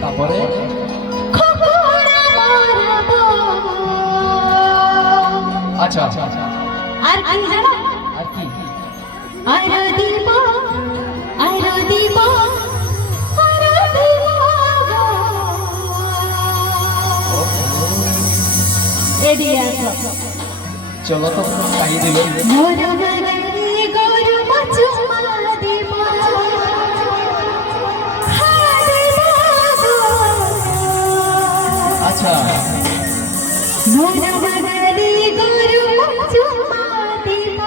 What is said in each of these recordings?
তারপরে আচ্ছা আচ্ছা আচ্ছা আর কি জানো আর কি আরো দিব এদিকে আসো চলো তো খাই দিবে মোর গরে গরু মচুমা দিব আচ্ছা মোর গরে গরু মচুমা দিব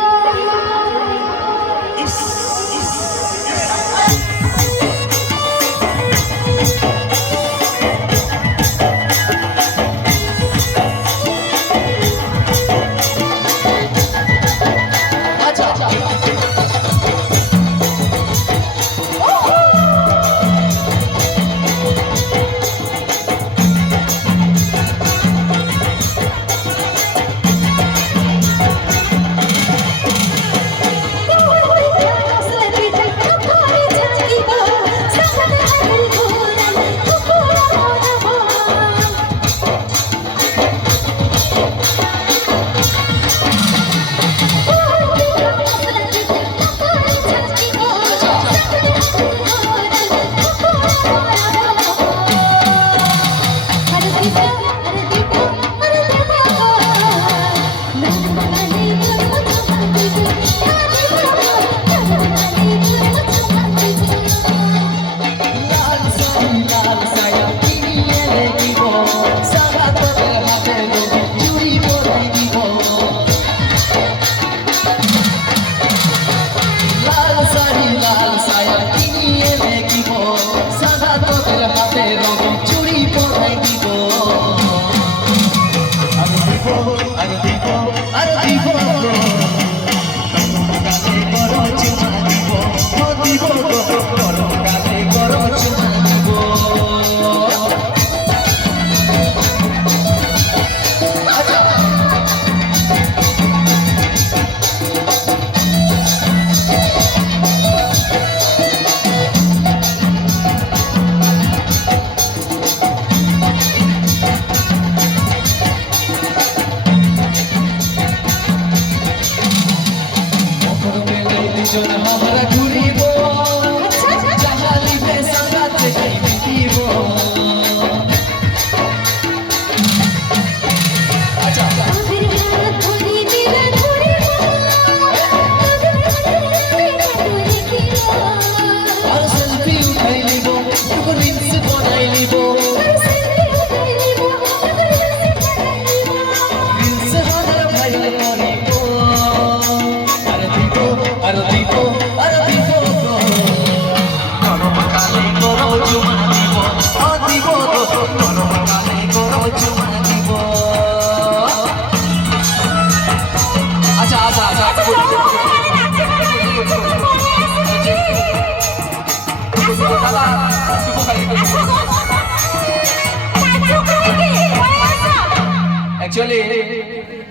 एक्चुअली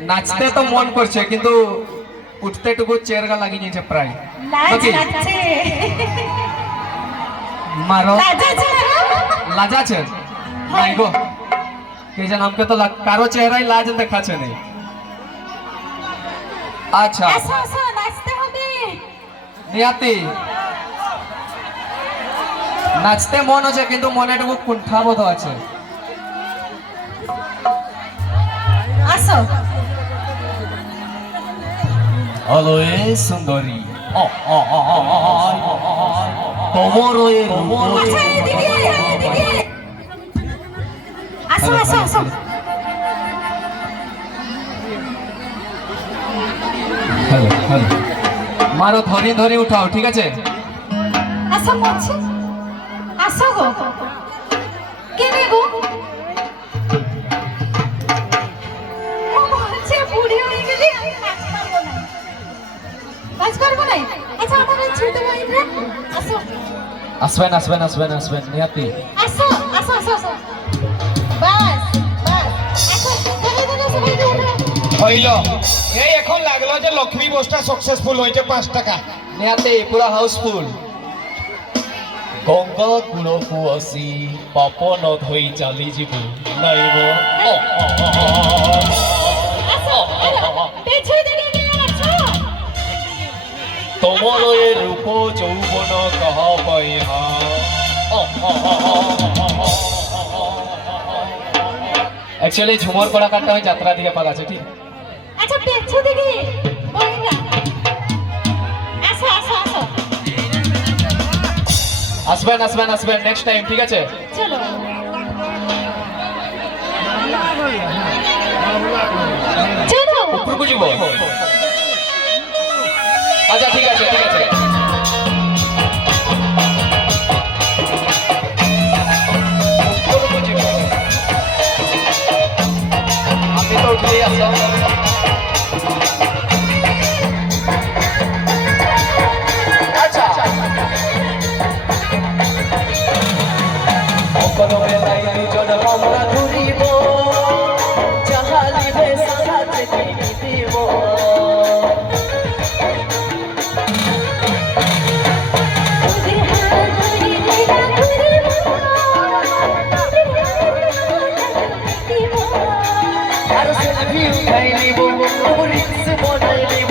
नाचते तो मन करছে কিন্তু উঠতে টুকু চেরগা লাগি নিছে প্রায় লাজ লাগছে মারো লাজাছে লাজাছে নাই গো কে জান हमके तो কারো চেহারায় লাজ দেখাছে নেই আচ্ছা আসো আসো নাচতে হবে নিয়াতি নাচতে মন আছে কিন্তু মনে টুকু কুণ্ঠাবোধ আছে আসো অলয়ে সুন্দরী ও ও তোমার আচ্ছা এদিকে এদিকে আসো আসো আসো হ্যালো হ্যালো মারো ধরি ধরি উঠাও ঠিক আছে আসো মছি আসো গো কেনে গো ও বলছে বুড়ি হয়ে গেলি আমি নাচ পারবো না আচ্ছা আমার ছোট ভাইরা আসো আসবেন আসবেন আসবেন আসবেন নিয়াতি আসো আসো আসো আসো বাস বাস আসো ধরে ধরে সবাই ধরে হইল এই এখন লাগলো যে লক্ষ্মী বসটা সাকসেসফুল হইছে 5 টাকা নিয়াতে পুরা হাউসফুল গঙ্গা কূলকু আসি পাপন ধৈ চালি যাব নাইব পেছু দিকে কেন আছো তোমার এ রূপ যৌবন কাহা পাইহা অ্যাকচুয়ালি ঝুমর কলাকারটা ওই যাত্রা দিকে পাক আছে ঠিক আচ্ছা পেছু দিকে ওই না আসো আসো আসো আসবেন আসবেন আসবেন নেক্সট টাইম ঠিক আছে চলো চলো উপরকু যাব আচ্ছা ঠিক আছে ঠিক আছে উপরকু যাব আমি তো উঠে আসো আচ্ছা অকল বেলাই দুজন আমরা ঘুরিব জাহালিবে সাহায্যে দিব ওদের হাত ধরে মেলা ঘুরিব দিব আর সেলফি উঠাই নিব রিলস বনাই নিব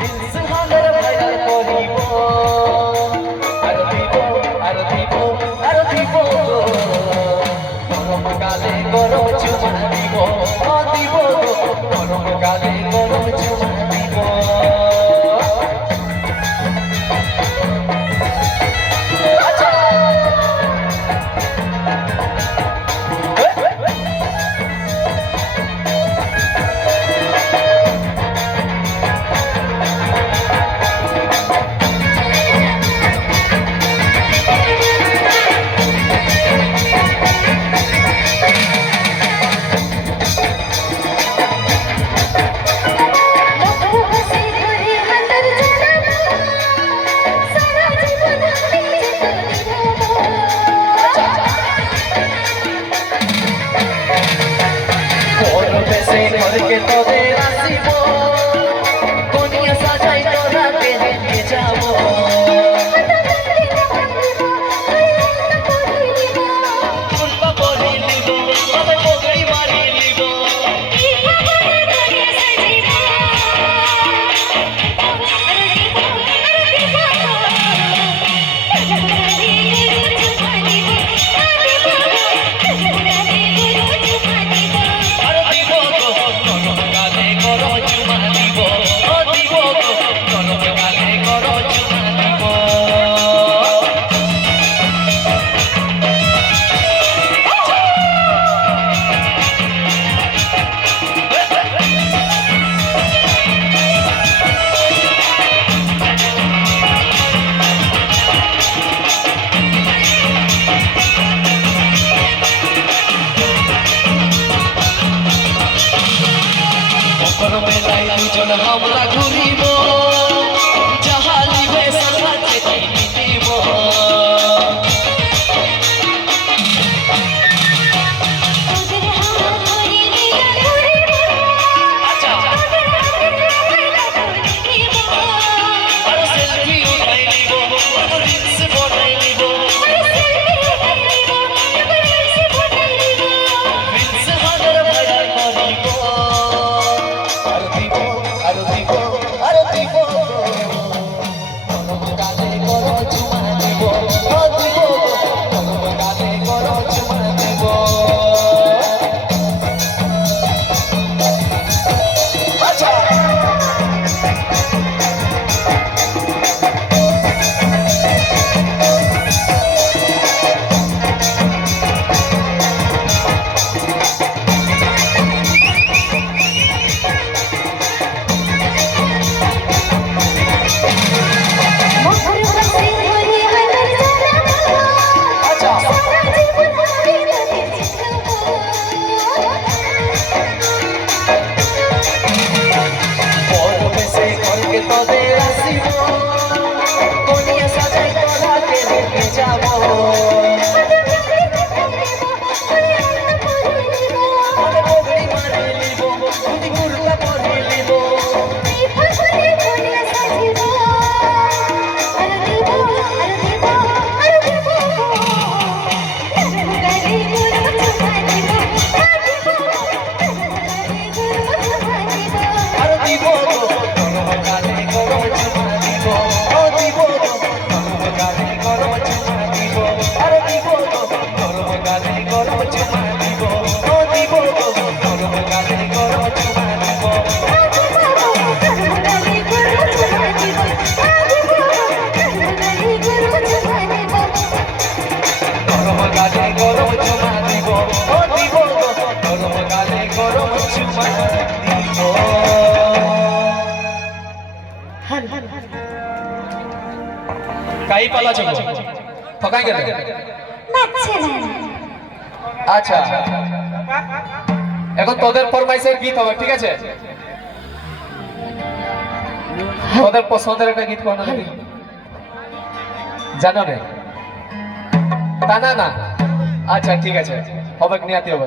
রিলস হাজার ভাইরাল করিব আর দিব আর দিব আর দিব গরম কালে গরম চুমা দিব দিব গরম কালে গরম চুমা দিব ঘরকে তোদের আসিব কনিয়া সাজাই তোরা পেরিয়ে যাব ফুলপা পরে নিব তবে পগড়ি মারি নিব আর দিব গরম কালে গরম চুমা দিব দিব গরম কালে গরম চুমা দিব অকল বেলাই দুজন আমরা ঘুরিব জাহালিবে সাহায্যে দিব আচ্ছা আর সেলফি উঠাই নিব রিলস বনাই নিব রিলস হাজার ভাইরাল করিব আর দিব এই পালা চলো ঠকাই গেলে নাচছে না আচ্ছা এখন তোদের ফরমাইশের গীত হবে ঠিক আছে তোদের পছন্দের একটা গীত কোন দেখি জানো না তা না না আচ্ছা ঠিক আছে হবে নিয়াতি হবে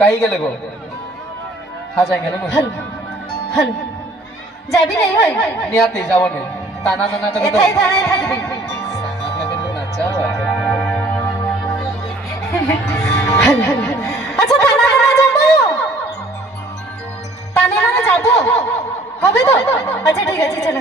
কাই গেলে গো হ্যাঁ যাই গেলে হ্যালো হ্যালো যাবি নাই হয় নিয়াতি যাবো না তা না না করে তো এথাই দাঁড়ায় থাকবি আচ্ছা হ্যালো হ্যালো আচ্ছা টানা টানা যাবো টানা টানা যাবো হবে তো আচ্ছা ঠিক আছে চলো